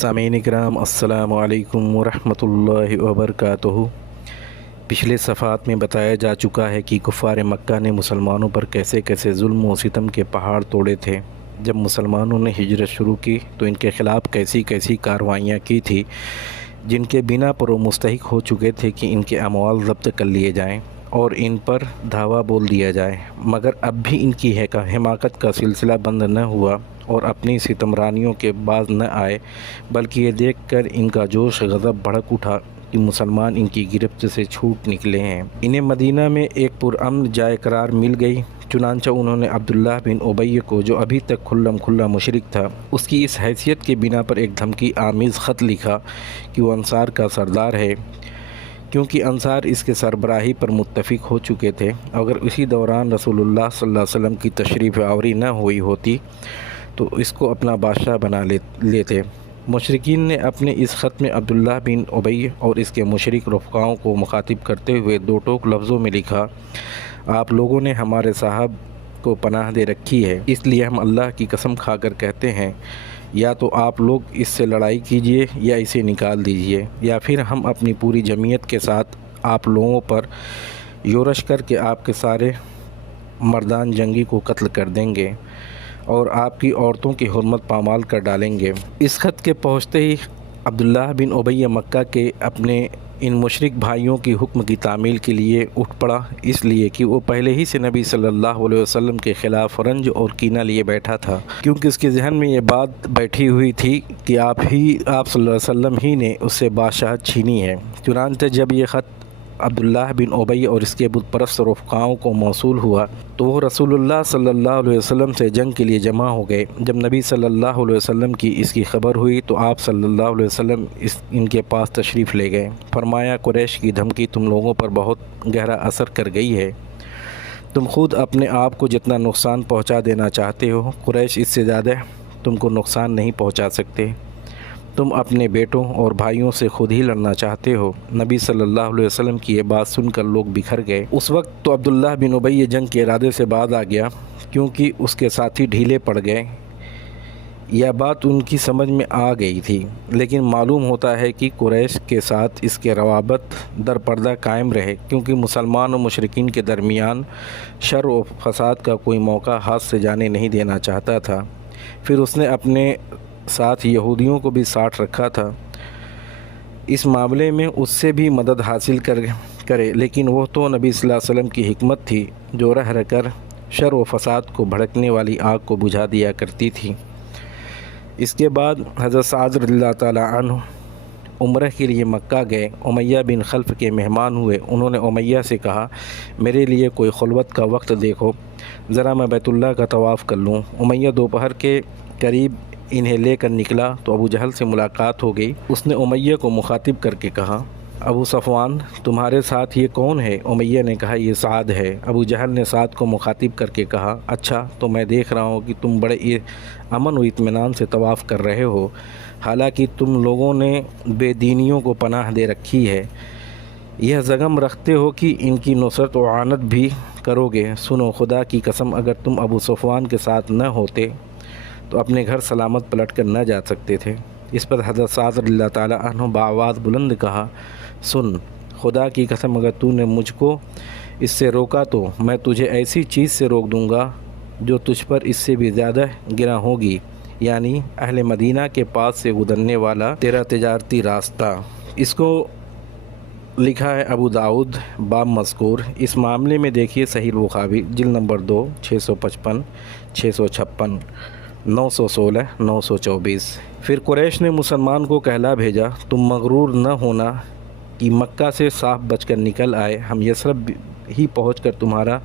سامعین اکرام السلام علیکم ورحمۃ اللہ وبرکاتہ۔ پچھلے صفحات میں بتایا جا چکا ہے کہ کفار مکہ نے مسلمانوں پر کیسے کیسے ظلم و ستم کے پہاڑ توڑے تھے۔ جب مسلمانوں نے ہجرت شروع کی تو ان کے خلاف کیسی کیسی کارروائیاں کی تھی جن کے بنا پر وہ مستحق ہو چکے تھے کہ ان کے اموال ضبط کر لیے جائیں اور ان پر دھاوا بول دیا جائے، مگر اب بھی ان کی حماقت کا سلسلہ بند نہ ہوا اور اپنی ستمرانیوں کے باز نہ آئے، بلکہ یہ دیکھ کر ان کا جوش غضب بھڑک اٹھا کہ مسلمان ان کی گرفت سے چھوٹ نکلے ہیں۔ انہیں مدینہ میں ایک پرامن جائے قرار مل گئی، چنانچہ انہوں نے عبداللہ بن ابی کو، جو ابھی تک کھلا مشرک تھا، اس کی اس حیثیت کے بنا پر ایک دھمکی آمیز خط لکھا کہ وہ انصار کا سردار ہے، کیونکہ انصار اس کے سربراہی پر متفق ہو چکے تھے۔ اگر اسی دوران رسول اللہ صلی اللہ علیہ وسلم کی تشریف آوری نہ ہوئی ہوتی تو اس کو اپنا بادشاہ بنا لیتے۔ مشرکین نے اپنے اس خط میں عبداللہ بن ابی اور اس کے مشرک رفقاؤں کو مخاطب کرتے ہوئے دو ٹوک لفظوں میں لکھا: آپ لوگوں نے ہمارے صاحب کو پناہ دے رکھی ہے، اس لیے ہم اللہ کی قسم کھا کر کہتے ہیں یا تو آپ لوگ اس سے لڑائی کیجئے یا اسے نکال دیجئے، یا پھر ہم اپنی پوری جمعیت کے ساتھ آپ لوگوں پر یورش کر کے آپ کے سارے مردان جنگی کو قتل کر دیں گے اور آپ کی عورتوں کی حرمت پامال کر ڈالیں گے۔ اس خط کے پہنچتے ہی عبداللہ بن ابی مکہ کے اپنے ان مشرک بھائیوں کی حکم کی تعمیل کے لیے اٹھ پڑا، اس لیے کہ وہ پہلے ہی سے نبی صلی اللہ علیہ وسلم کے خلاف رنج اور کینہ لیے بیٹھا تھا، کیونکہ اس کے ذہن میں یہ بات بیٹھی ہوئی تھی کہ آپ صلی اللہ علیہ وسلم ہی نے اس سے بادشاہت چھینی ہے۔ چنانچہ جب یہ خط عبداللہ بن ابی اور اس کے بت پرست رفقاؤں کو موصول ہوا تو وہ رسول اللہ صلی اللہ علیہ وسلم سے جنگ کے لیے جمع ہو گئے۔ جب نبی صلی اللہ علیہ وسلم کی اس کی خبر ہوئی تو آپ صلی اللہ علیہ وسلم ان کے پاس تشریف لے گئے۔ فرمایا: قریش کی دھمکی تم لوگوں پر بہت گہرا اثر کر گئی ہے۔ تم خود اپنے آپ کو جتنا نقصان پہنچا دینا چاہتے ہو، قریش اس سے زیادہ تم کو نقصان نہیں پہنچا سکتے۔ تم اپنے بیٹوں اور بھائیوں سے خود ہی لڑنا چاہتے ہو۔ نبی صلی اللہ علیہ وسلم کی یہ بات سن کر لوگ بکھر گئے۔ اس وقت تو عبداللہ بن ابی جنگ کے ارادے سے باز آ گیا، کیونکہ اس کے ساتھی ڈھیلے پڑ گئے۔ یہ بات ان کی سمجھ میں آ گئی تھی، لیکن معلوم ہوتا ہے کہ قریش کے ساتھ اس کے روابط در پردہ قائم رہے، کیونکہ مسلمان و مشرکین کے درمیان شر و فساد کا کوئی موقع ہاتھ سے جانے نہیں دینا چاہتا تھا۔ پھر اس نے اپنے ساتھ یہودیوں کو بھی ساتھ رکھا تھا، اس معاملے میں اس سے بھی مدد حاصل کرے، لیکن وہ تو نبی صلی اللہ علیہ وسلم کی حکمت تھی جو رہ کر شر و فساد کو بھڑکنے والی آگ کو بجھا دیا کرتی تھی۔ اس کے بعد حضرت سعد رضی اللہ تعالیٰ عنہ عمرہ کے لیے مکہ گئے۔ امیہ بن خلف کے مہمان ہوئے۔ انہوں نے امیہ سے کہا: میرے لیے کوئی خلوت کا وقت دیکھو، ذرا میں بیت اللہ کا طواف کر لوں۔ امیہ دوپہر کے قریب انہیں لے کر نکلا تو ابو جہل سے ملاقات ہو گئی۔ اس نے امیہ کو مخاطب کر کے کہا: ابو صفوان، تمہارے ساتھ یہ کون ہے؟ امیہ نے کہا: یہ سعد ہے۔ ابو جہل نے سعد کو مخاطب کر کے کہا: اچھا، تو میں دیکھ رہا ہوں کہ تم بڑے امن و اطمینان سے طواف کر رہے ہو، حالانکہ تم لوگوں نے بے دینیوں کو پناہ دے رکھی ہے۔ یہ زغم رکھتے ہو کہ ان کی نصرت و اعانت بھی کرو گے۔ سنو، خدا کی قسم، اگر تم ابو صفوان کے ساتھ نہ ہوتے تو اپنے گھر سلامت پلٹ کر نہ جا سکتے تھے۔ اس پر حضرت سعد رضی اللہ تعالیٰ عنہ بآواز بلند کہا: سن، خدا کی قسم، اگر تو نے مجھ کو اس سے روکا تو میں تجھے ایسی چیز سے روک دوں گا جو تجھ پر اس سے بھی زیادہ گراں ہوگی، یعنی اہل مدینہ کے پاس سے گزرنے والا تیرا تجارتی راستہ۔ اس کو لکھا ہے ابو داؤد باب مذکور۔ اس معاملے میں دیکھیے صحیح بخاری جلد نمبر 2 655 656 916 924۔ پھر قریش نے مسلمان کو کہلا بھیجا: تم مغرور نہ ہونا کہ مکہ سے صاف بچ کر نکل آئے، ہم یثرب ہی پہنچ کر تمہارا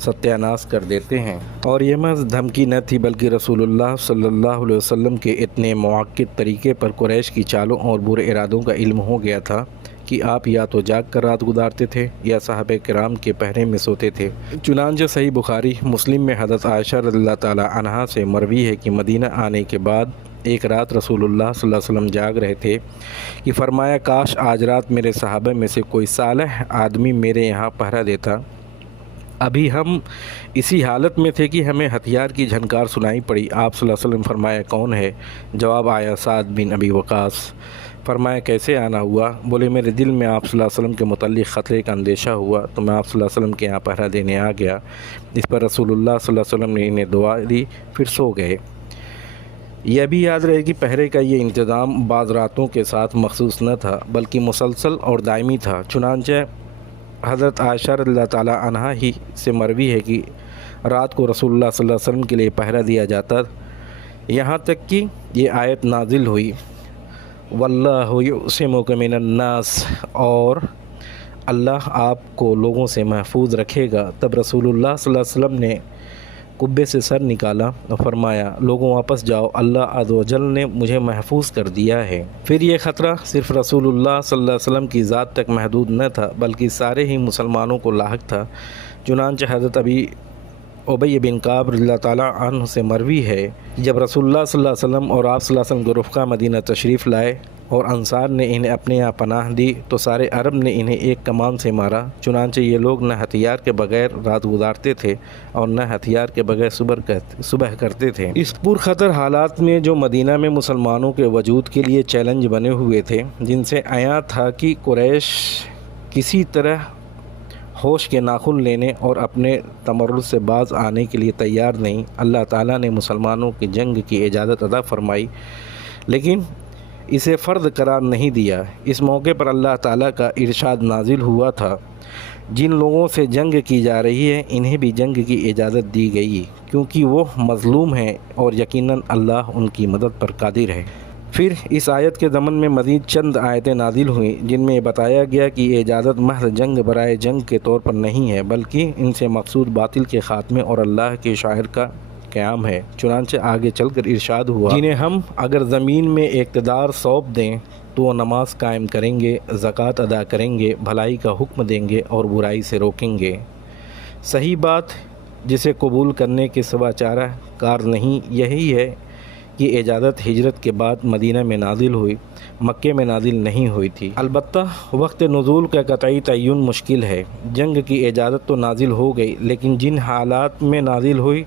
ستیہ ناش کر دیتے ہیں۔ اور یہ محض دھمکی نہ تھی، بلکہ رسول اللہ صلی اللہ علیہ وسلم کے اتنے معقد طریقے پر قریش کی چالوں اور برے ارادوں کا علم ہو گیا تھا کہ آپ یا تو جاگ کر رات گزارتے تھے یا صحابہ کرام کے پہرے میں سوتے تھے۔ چنانچہ صحیح بخاری مسلم میں حضرت عائشہ رضی اللہ تعالیٰ عنہا سے مروی ہے کہ مدینہ آنے کے بعد ایک رات رسول اللہ صلی اللہ علیہ وسلم جاگ رہے تھے کہ فرمایا: کاش آج رات میرے صحابہ میں سے کوئی صالح آدمی میرے یہاں پہرا دیتا۔ ابھی ہم اسی حالت میں تھے کہ ہمیں ہتھیار کی جھنکار سنائی پڑی۔ آپ صلی اللہ علیہ وسلم فرمایا کون ہے؟ جواب آیا سعد بن ابی وقاص۔ فرمایا کیسے آنا ہوا؟ بولے میرے دل میں آپ صلی اللہ علیہ وسلم کے متعلق خطرے کا اندیشہ ہوا تو میں آپ صلی اللہ علیہ وسلم کے یہاں پہرا دینے آ گیا۔ اس پر رسول اللہ صلی اللہ علیہ وسلم نے انہیں دعا دی، پھر سو گئے۔ یہ بھی یاد رہے کہ پہرے کا یہ انتظام بعض راتوں کے ساتھ مخصوص نہ تھا بلکہ مسلسل اور دائمی تھا۔ چنانچہ حضرت عائشہ رضی اللہ تعالیٰ عنہا ہی سے مروی ہے کہ رات کو رسول اللہ صلی اللہ علیہ وسلم کے لیے پہرا دیا جاتا، یہاں تک کہ یہ آیت نازل ہوئی واللہ یعصمک من الناس، اور اللہ آپ کو لوگوں سے محفوظ رکھے گا۔ تب رسول اللہ صلی اللہ علیہ وسلم نے قبے سے سر نکالا اور فرمایا لوگوں واپس جاؤ، اللہ عز و جل نے مجھے محفوظ کر دیا ہے۔ پھر یہ خطرہ صرف رسول اللہ صلی اللہ علیہ وسلم کی ذات تک محدود نہ تھا بلکہ سارے ہی مسلمانوں کو لاحق تھا۔ چنانچہ حضرت ابی بن کعب رضی اللہ تعالیٰ عنہ سے مروی ہے جب رسول اللہ صلی اللہ علیہ وسلم اور آپ صلی اللہ علیہ وسلم کے رفقا مدینہ تشریف لائے اور انصار نے انہیں اپنے یہاں پناہ دی تو سارے عرب نے انہیں ایک کمان سے مارا۔ چنانچہ یہ لوگ نہ ہتھیار کے بغیر رات گزارتے تھے اور نہ ہتھیار کے بغیر صبح کرتے تھے۔ اس پرخطر حالات میں جو مدینہ میں مسلمانوں کے وجود کے لیے چیلنج بنے ہوئے تھے، جن سے عیاں تھا کہ قریش کسی طرح ہوش کے ناخن لینے اور اپنے تمرد سے باز آنے کے لیے تیار نہیں، اللہ تعالیٰ نے مسلمانوں کی جنگ کی اجازت عطا فرمائی لیکن اسے فرض قرار نہیں دیا۔ اس موقع پر اللہ تعالیٰ کا ارشاد نازل ہوا تھا جن لوگوں سے جنگ کی جا رہی ہے انہیں بھی جنگ کی اجازت دی گئی کیونکہ وہ مظلوم ہیں اور یقیناً اللہ ان کی مدد پر قادر ہے۔ پھر اس آیت کے ضمن میں مزید چند آیتیں نازل ہوئیں جن میں یہ بتایا گیا کہ یہ اجازت محض جنگ برائے جنگ کے طور پر نہیں ہے بلکہ ان سے مقصود باطل کے خاتمے اور اللہ کے شاعر کا قیام ہے۔ چنانچہ آگے چل کر ارشاد ہوا جنہیں ہم اگر زمین میں اقتدار سونپ دیں تو وہ نماز قائم کریں گے، زکوٰۃ ادا کریں گے، بھلائی کا حکم دیں گے اور برائی سے روکیں گے۔ صحیح بات جسے قبول کرنے کے سوا چارہ کار نہیں یہی ہے کہ اجازت ہجرت کے بعد مدینہ میں نازل ہوئی، مکے میں نازل نہیں ہوئی تھی۔ البتہ وقت نزول کا قطعی تعین مشکل ہے۔ جنگ کی اجازت تو نازل ہو گئی لیکن جن حالات میں نازل ہوئی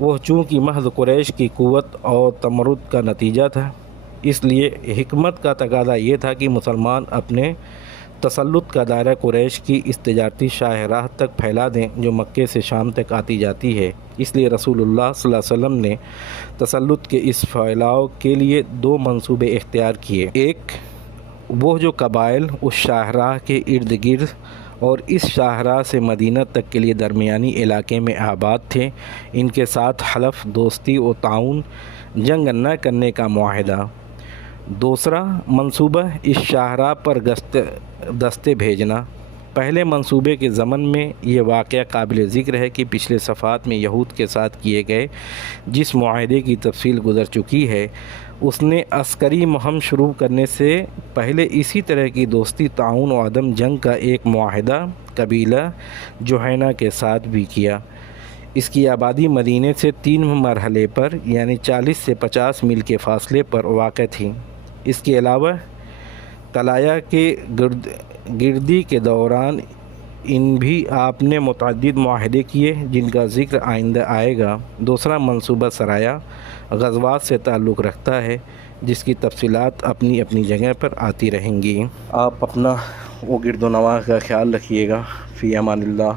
وہ چونکہ محض قریش کی قوت اور تمرد کا نتیجہ تھا، اس لیے حکمت کا تقاضا یہ تھا کہ مسلمان اپنے تسلط کا دائرہ قریش کی اس تجارتی شاہراہ تک پھیلا دیں جو مکے سے شام تک آتی جاتی ہے۔ اس لیے رسول اللہ صلی اللہ علیہ وسلم نے تسلط کے اس پھیلاؤ کے لیے دو منصوبے اختیار کیے۔ ایک وہ جو قبائل اس شاہراہ کے ارد گرد اور اس شاہراہ سے مدینہ تک کے لیے درمیانی علاقے میں آباد تھے، ان کے ساتھ حلف، دوستی و تعاون، جنگ نہ کرنے کا معاہدہ۔ دوسرا منصوبہ اس شاہراہ پر دستے بھیجنا۔ پہلے منصوبے کے ضمن میں یہ واقعہ قابل ذکر ہے کہ پچھلے صفحات میں یہود کے ساتھ کیے گئے جس معاہدے کی تفصیل گزر چکی ہے، اس نے عسکری مہم شروع کرنے سے پہلے اسی طرح کی دوستی، تعاون و عدم جنگ کا ایک معاہدہ قبیلہ جوہینہ کے ساتھ بھی کیا۔ اس کی آبادی مدینے سے 3 مرحلے پر یعنی 40 سے 50 میل کے فاصلے پر واقع تھی۔ اس کے علاوہ طلایہ کے گردی کے دوران ان بھی آپ نے متعدد معاہدے کیے جن کا ذکر آئندہ آئے گا۔ دوسرا منصوبہ سرایا غزوات سے تعلق رکھتا ہے جس کی تفصیلات اپنی اپنی جگہ پر آتی رہیں گی۔ آپ اپنا و گرد و نواح کا خیال رکھیے گا۔ فی امان اللہ۔